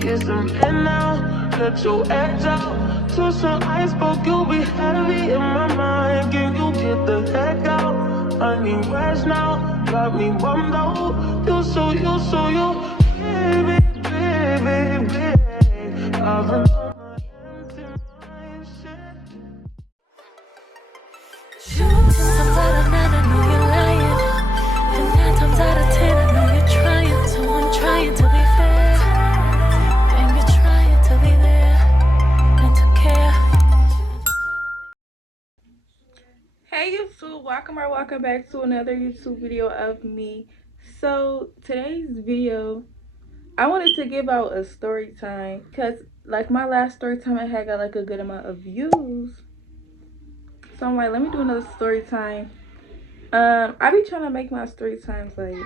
Get some air now, let your edge out. To some iceberg, you'll be heavy in my mind. Can you get the heck out? I need rest now, got me bummed out. You so baby, baby, baby. I've been on my empty mind, shit. Sometimes out of 9 I know you're lying, and 9 times out of 10 I know you're trying. So I'm trying to be fair, and you're trying to be there and to care. Hey YouTube, welcome back to another YouTube video of me. So today's video, I wanted to give out a story time because like my last story time I had got like a good amount of views. So I'm like, let me do another story time. I be trying to make my story times like,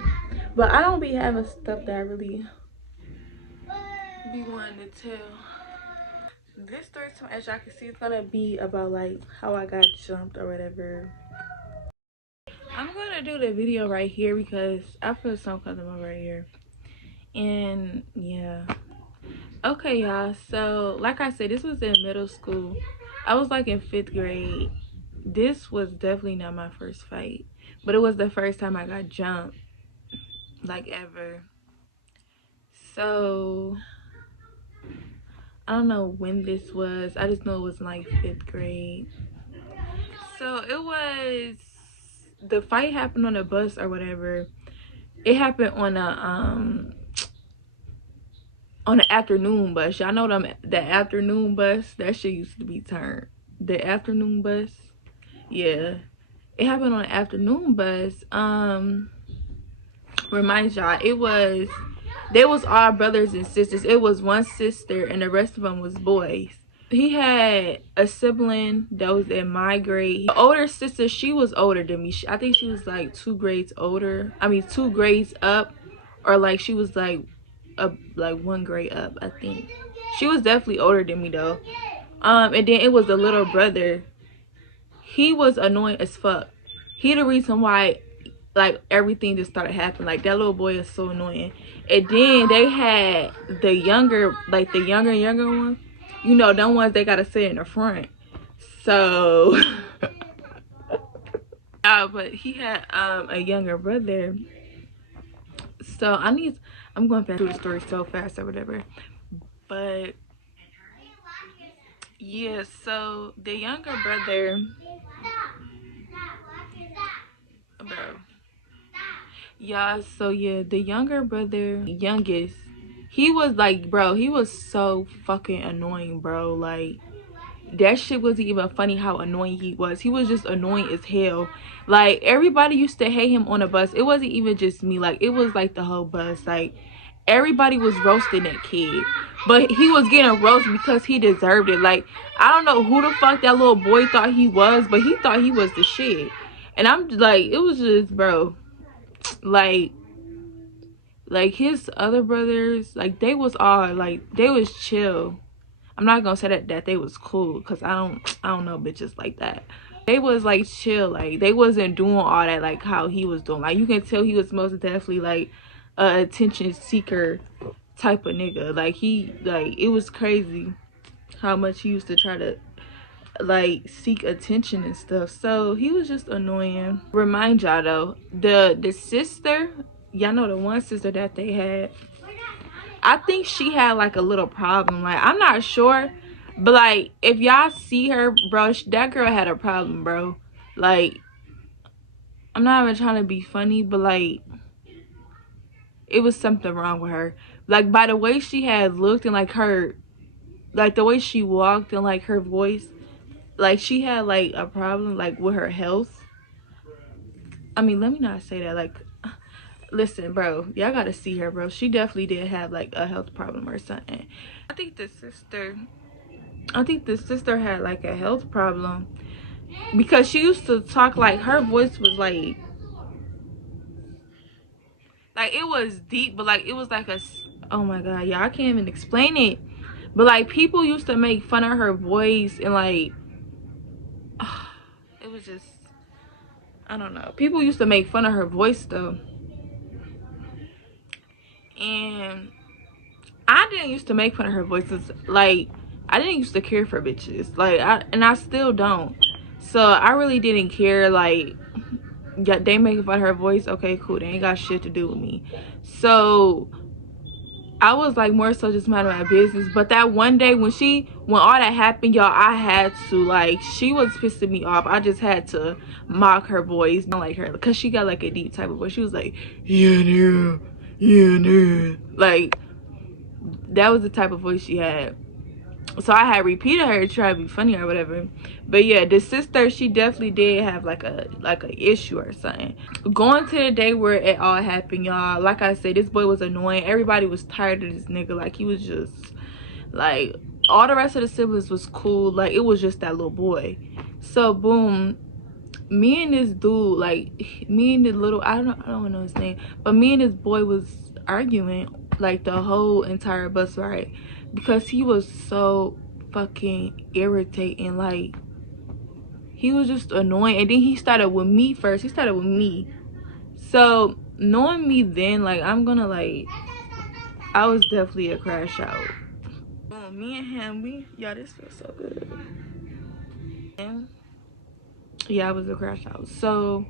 but I don't be having stuff that I really be wanting to tell. This story time, as y'all can see, it's gonna be about like how I got jumped or whatever. I'm gonna do the video right here because I feel so comfortable right here. And yeah, okay y'all, so like I said, this was in middle school. I was like in 5th grade. This was definitely not my first fight, but it was the first time I got jumped, like ever. So I don't know when this was. I just know it was like 5th grade. So it was, the fight happened on a bus or whatever. It happened on an afternoon bus. Y'all know them, the afternoon bus, that shit used to be turned. The afternoon bus, yeah, it happened on an afternoon bus. Remind y'all, they was all brothers and sisters. It was one sister and the rest of them was boys. He had a sibling that was in my grade. The older sister, she was older than me. I think she was like 2 grades older. I mean 2 grades up, or like she was like 1 grade up. I think she was definitely older than me though. And then it was the little brother. He was annoying as fuck. He the reason why like everything just started happening. Like that little boy is so annoying. And then they had the younger, like the younger one, you know, them ones they gotta sit in the front. So but he had a younger brother. So I'm going back through the story so fast or whatever, but yeah, so the younger brother, bro, yeah, so yeah, the younger brother, youngest, he was like, bro, he was so fucking annoying, bro. Like that shit wasn't even funny how annoying he was. He was just annoying as hell. Like everybody used to hate him on the bus. It wasn't even just me, like it was like the whole bus. Like everybody was roasting that kid, but he was getting roasted because he deserved it. Like I don't know who the fuck that little boy thought he was, but he thought he was the shit. And I'm like, it was just, bro, like his other brothers, like they was all like, they was chill. I'm not gonna say that they was cool, because I don't know bitches like that. They was like chill, like they wasn't doing all that like how he was doing. Like you can tell he was most definitely like a attention seeker type of nigga. Like it was crazy how much he used to try to like seek attention and stuff. So he was just annoying. Remind y'all though, the sister, y'all know the one sister that they had, I think she had like a little problem. Like I'm not sure, but like if y'all see her, bro, that girl had a problem, bro. Like I'm not even trying to be funny, but like it was something wrong with her. Like by the way she had looked and like her, like the way she walked and like her voice, like she had like a problem like with her health. I mean, let me not say that. Like, listen, bro, y'all gotta see her, bro. She definitely did have like a health problem or something. I think the sister had like a health problem because she used to talk like, her voice was like it was deep, but like it was like a, oh my god, y'all, I can't even explain it. But like people used to make fun of her voice and like it was just, I don't know, people used to make fun of her voice though. And I didn't used to make fun of her voices. Like, I didn't used to care for bitches. Like, I still don't. So I really didn't care. Like, yeah, they making fun of her voice. Okay, cool. They ain't got shit to do with me. So I was like more so just minding my business. But that one day when all that happened, y'all, I had to, like, she was pissing me off. I just had to mock her voice, not like her, because she got like a deep type of voice. She was like, yeah, yeah, yeah, yeah. Like, that was the type of voice she had. So I had repeated her to try to be funny or whatever. But yeah, the sister, she definitely did have like a issue or something. Going to the day where it all happened, y'all, like I said, this boy was annoying. Everybody was tired of this nigga. Like, he was just like, all the rest of the siblings was cool. Like, it was just that little boy. So boom, me and this dude, like, me and the little, I don't know his name, but me and this boy was arguing like the whole entire bus ride, because he was so fucking irritating. Like, he was just annoying. And then he started with me first. He started with me. So knowing me then, like, I'm gonna, like, I was definitely a crash out. Me and him, yeah, this feels so good. And yeah, I was a crash out. So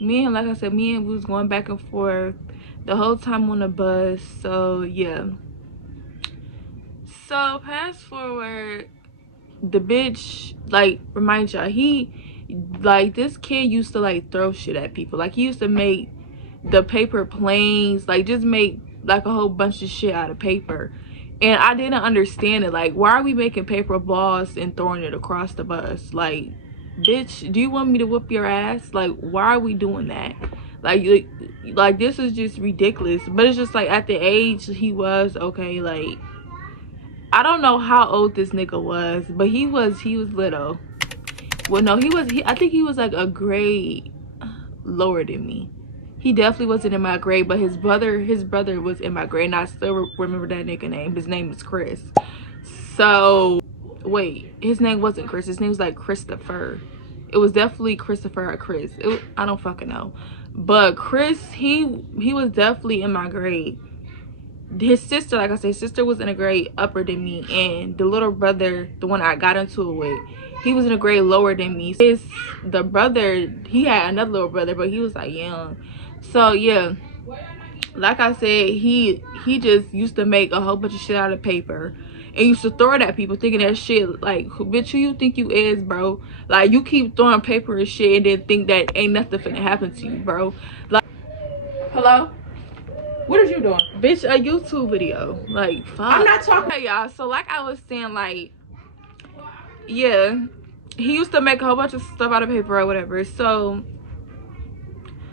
me and, like I said, we was going back and forth the whole time on the bus. So yeah. So fast forward, the bitch, like, remind y'all, this kid used to like throw shit at people. Like, he used to make the paper planes, like, just make like a whole bunch of shit out of paper. And I didn't understand it. Like, why are we making paper balls and throwing it across the bus? Like, bitch, do you want me to whoop your ass? Like, why are we doing that? Like this is just ridiculous. But it's just like, at the age he was, okay, like, I don't know how old this nigga was, but he was little. Well, no, I think he was like a grade lower than me. He definitely wasn't in my grade, but his brother was in my grade, and I still remember that nigga name. His name is Chris. So wait, his name wasn't Chris. His name was like Christopher. It was definitely Christopher or Chris. I don't fucking know. But Chris, he was definitely in my grade. His sister, like I said, his sister was in a grade upper than me, and the little brother, the one I got into it with, he was in a grade lower than me. The brother, he had another little brother, but he was like young. So yeah, like I said, he just used to make a whole bunch of shit out of paper and used to throw it at people, thinking that shit, like, bitch, who you think you is, bro? Like, you keep throwing paper and shit and then think that ain't nothing finna happen to you, bro. Like, hello? What are you doing? Bitch, a YouTube video. Like, fuck. I'm not talking. Hey, y'all. So, like I was saying, like, yeah, he used to make a whole bunch of stuff out of paper or whatever. So,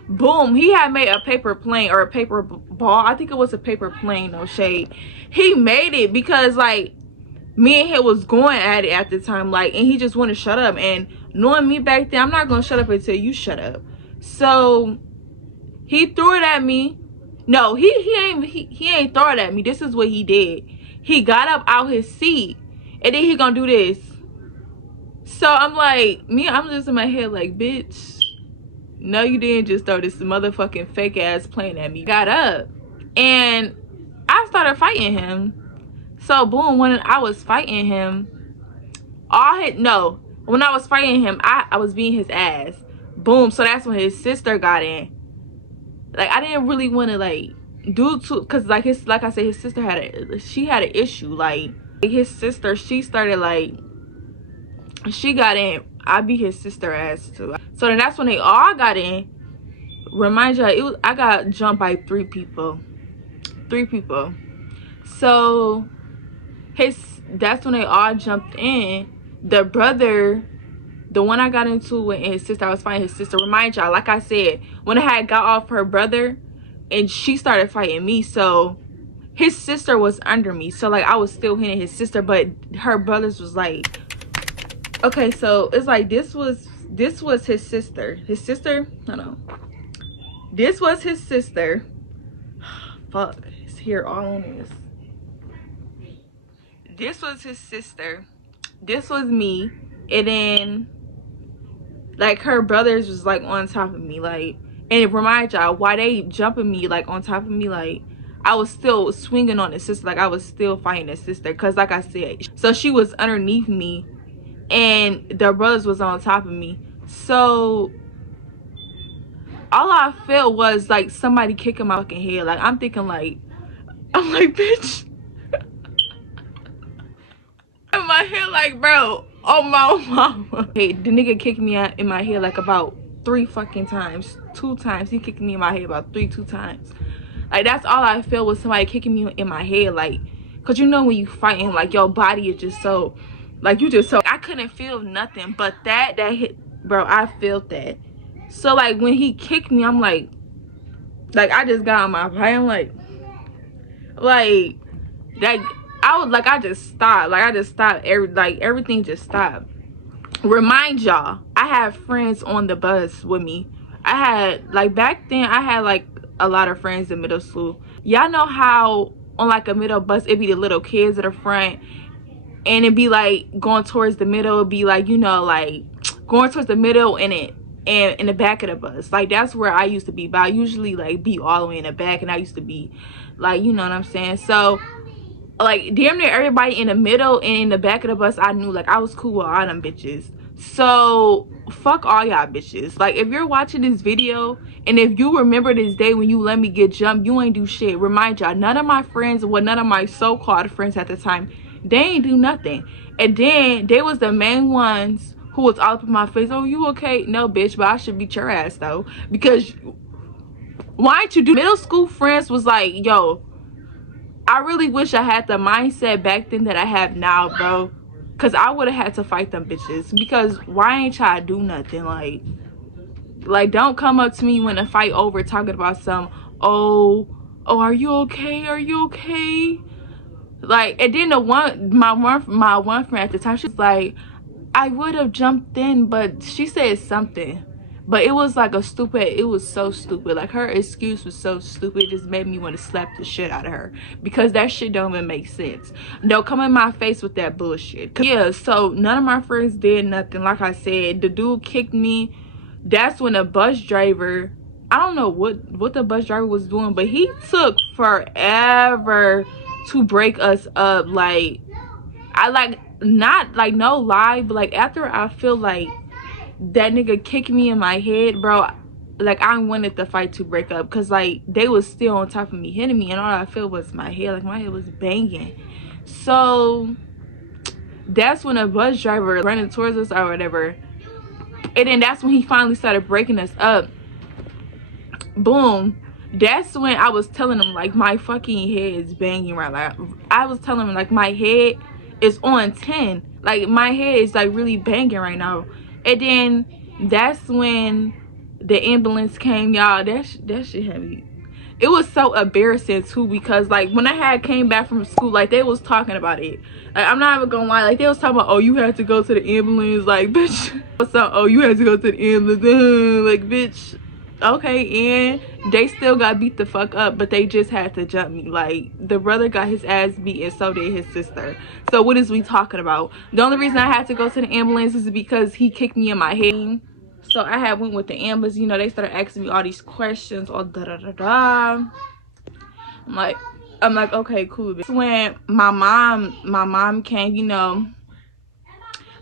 boom, he had made a paper plane or a paper ball. I think it was a paper plane, no shade. He made it because, like, me and him was going at it at the time, like, and he just wouldn't shut up. And knowing me back then, I'm not gonna shut up until you shut up. So, he threw it at me. No, he ain't throw it at me. This is what he did. He got up out his seat and then he gonna do this. So I'm like, I'm just in my head like, bitch, no, you didn't just throw this motherfucking fake ass plane at me. Got up and I started fighting him. So boom, when I was fighting him, when I was fighting him, I was beating his ass. Boom, so that's when his sister got in. Like, I didn't really want to, like, because, like, like I said, his sister had an issue. Like, his sister, she started, like, she got in. I beat his sister ass too. So then that's when they all got in. Remind you, I got jumped by 3 people. So that's when they all jumped in. The brother, the one I got into with, and his sister, I was fighting his sister. Remind y'all, like I said, when I had got off her brother and she started fighting me, so his sister was under me. So, like, I was still hitting his sister, but her brothers was like, okay, so it's like, this was his sister. His sister, no. This was his sister. Fuck, it's here all on this. This was his sister. This was me. And then, like, her brothers was, like, on top of me, like, and it remind y'all why they jumping me, like, on top of me. Like, I was still swinging on the sister. Like I was still fighting the sister, because like I said, so she was underneath me and the brothers was on top of me. So all I felt was like somebody kicking my fucking head. Like I'm thinking like, I'm like, bitch. In my head, like, bro, oh my mama. Hey, the nigga kicked me out in my head like about 3 fucking times. 2 times. He kicked me in my head about 2 times. Like that's all I felt was somebody kicking me in my head. Like, cause you know when you fighting, like your body is just so, like you just so. I couldn't feel nothing, but that hit, bro. I felt that. So like when he kicked me, I'm like I just got on my body. I'm like that. I was like, I just stopped. Like I just stopped. Everything just stopped. Remind y'all, I had friends on the bus with me. I had like back then I had like a lot of friends in middle school. Y'all know how on like a middle bus it'd be the little kids at the front and it'd be like going towards the middle, it'd be like, you know, like going towards the middle and in the back of the bus. Like that's where I used to be, but I usually like be all the way in the back, and I used to be like, you know what I'm saying? So like damn near everybody in the middle and in the back of the bus I knew. Like I was cool with all them bitches. So fuck all y'all bitches. Like if you're watching this video and if you remember this day when you let me get jumped, you ain't do shit. Remind y'all, none of my friends, well, none of my so-called friends at the time, they ain't do nothing. And then they was the main ones who was all up in my face. Oh, you okay? No, bitch, but I should beat your ass though, because why ain't you do? Middle school friends was like, yo, I really wish I had the mindset back then that I have now, bro. Cause I would have had to fight them bitches. Because why ain't y'all do nothing? Like don't come up to me when the fight over talking about some, oh, are you okay? Are you okay? Like, and then my one friend at the time, she was like, I would have jumped in, but she said something. But it was like it was so stupid. Like her excuse was so stupid, it just made me want to slap the shit out of her, because that shit don't even make sense. Don't come in my face with that bullshit. Yeah, so none of my friends did nothing. Like I said, the dude kicked me. That's when the bus driver, I don't know what the bus driver was doing, but he took forever to break us up. Like I like, not like no lie, but like after I feel like that nigga kicked me in my head, bro, like I wanted the fight to break up, because like they was still on top of me hitting me, and all I felt was my head, like my head was banging. So that's when a bus driver running towards us or whatever, and then that's when he finally started breaking us up. Boom. That's when I was telling him like my fucking head is banging right now. I was telling him like my head is on 10, like my head is like really banging right now. And then that's when the ambulance came, y'all. That shit heavy. It was so embarrassing too, because like when I had came back from school, like they was talking about it. Like I'm not even gonna lie, like they was talking about, oh, you had to go to the ambulance, like bitch. What's up? Oh, you had to go to the ambulance, like bitch. Okay, and they still got beat the fuck up, but they just had to jump me. Like the brother got his ass beat and so did his sister. So what is we talking about? The only reason I had to go to the ambulance is because he kicked me in my head. So I had went with the ambulance. You know, they started asking me all these questions, all da da da da. I'm like, okay, cool. When my mom came, you know,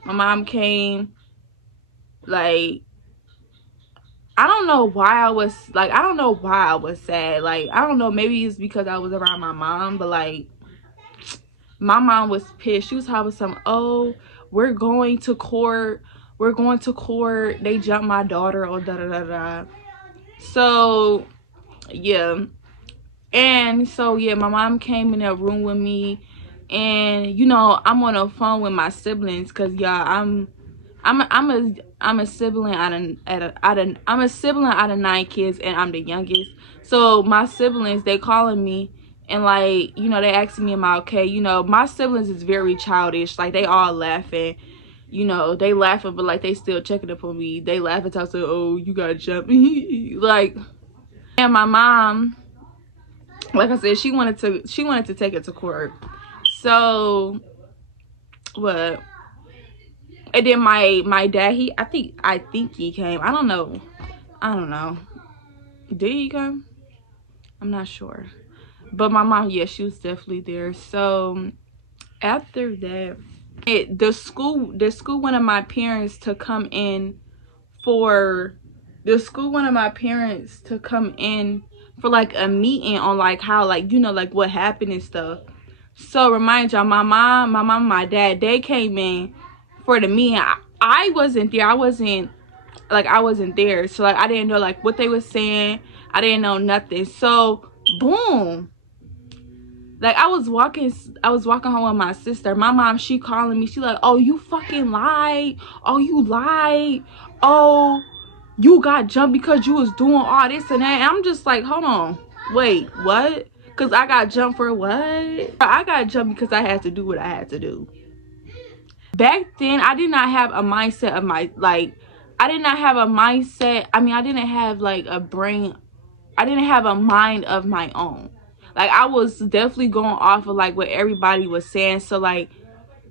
my mom came, like, I don't know why I was sad. Like, I don't know, maybe it's because I was around my mom, but like my mom was pissed. She was having some, oh, we're going to court, they jumped my daughter, or da da da da. So yeah, and so yeah, my mom came in that room with me, and you know, I'm on the phone with my siblings, because y'all, I'm a sibling out of 9 kids, and I'm the youngest. So my siblings, they calling me, and like, you know, they asking me, am I okay? You know, my siblings is very childish. Like they all laughing, you know, they laughing, but like they still checking up on me. They laugh and talk, say, oh, you gotta jump. Like, and my mom, like I said, she wanted to take it to court. So what? And then my dad, I think he came. I don't know. Did he come? I'm not sure. But my mom, yeah, she was definitely there. So after that, the school wanted my parents to come in for like a meeting on like how, like, you know, like what happened and stuff. So remind y'all, my mom, my dad, they came in for the meeting. I wasn't there. I wasn't there. So like I didn't know like what they was saying. I didn't know nothing. So boom. Like I was walking home with my sister. My mom, she calling me. She like, oh, you fucking lied. Oh, you lied. Oh, you got jumped because you was doing all this and that. And I'm just like, hold on. Wait, what? Because I got jumped for what? I got jumped because I had to do what I had to do. Back then, I did not have a mindset of I didn't have like a brain. I didn't have a mind of my own. Like I was definitely going off of like what everybody was saying. So like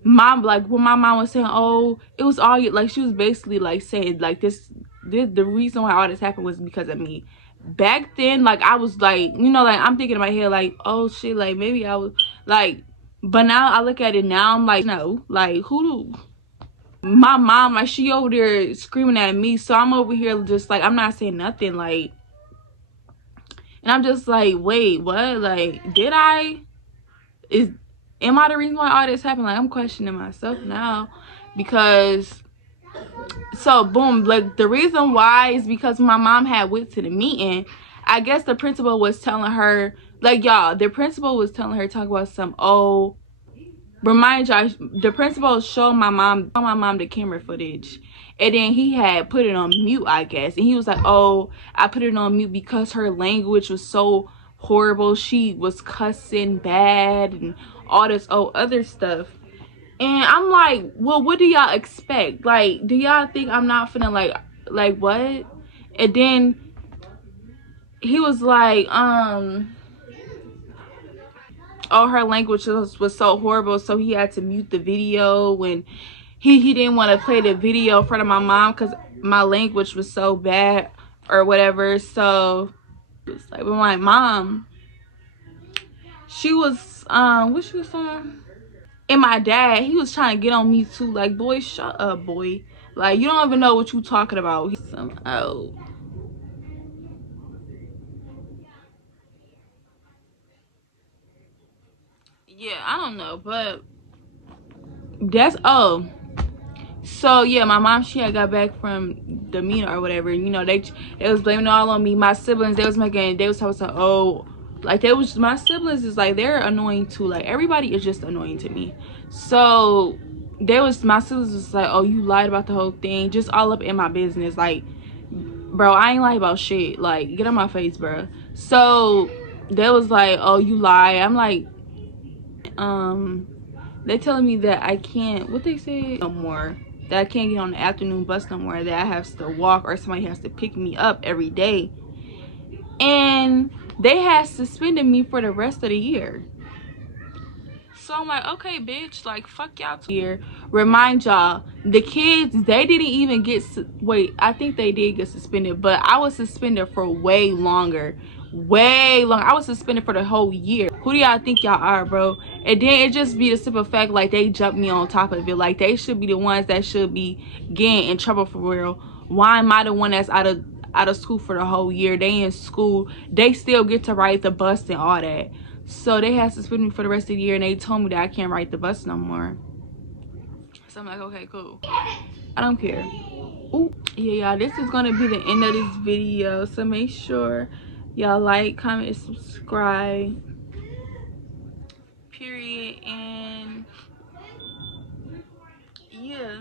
when my mom was saying, oh, it was all you, like she was basically like saying like this the reason why all this happened was because of me. Back then, like I was like, you know, like I'm thinking in my head like, oh shit, like maybe I was like, but now I look at it now, I'm like, no, like my mom, like she over there screaming at me, so I'm over here just like I'm not saying nothing, like. And I'm just like, wait, what? Like, am I the reason why all this happened? Like, I'm questioning myself now. Because, so, boom, like, the reason why is because my mom had went to the meeting. I guess the principal was telling her, like, y'all, the principal was telling her, talk about some, oh, remind y'all, the principal showed my mom the camera footage. And then he had put it on mute, I guess. And he was like, oh, I put it on mute because her language was so horrible. She was cussing bad and all this other stuff. And I'm like, well, what do y'all expect? Like, do y'all think I'm not finna like what? And then he was like, oh, her language was so horrible, so he had to mute the video when he didn't want to play the video in front of my mom because my language was so bad or whatever. So it's like, with my mom, she was what she was saying, and my dad, he was trying to get on me too, like, boy, shut up, boy, like you don't even know what you talking about. Yeah, I don't know, but that's so yeah, my mom, she had got back from the meeting or whatever. You know, they was blaming it all on me. My siblings, they was talking about, oh, like my siblings is like, they're annoying too. Like everybody is just annoying to me. So my siblings was like, oh, you lied about the whole thing, just all up in my business. Like, bro, I ain't lie about shit. Like, get on my face, bro. So they was like, oh, you lie. I'm like, they telling me that I can't, what they say no more, that I can't get on the afternoon bus no more, that I have to walk or somebody has to pick me up every day. And they had suspended me for the rest of the year. So I'm like, okay, bitch, like, fuck y'all here. Remind y'all, the kids, they didn't even get, wait, I think they did get suspended, but I was suspended for way longer. I was suspended for the whole year. Who do y'all think y'all are, bro? And then it just be the simple fact, like, they jumped me on top of it. Like, they should be the ones that should be getting in trouble for real. Why am I the one that's out of school for the whole year? They in school, they still get to ride the bus and all that. So they had suspended me for the rest of the year, and they told me that I can't ride the bus no more. So I'm like, okay, cool, I don't care. Ooh, yeah, y'all, this is gonna be the end of this video, so make sure y'all like, comment, and subscribe, period. And yeah.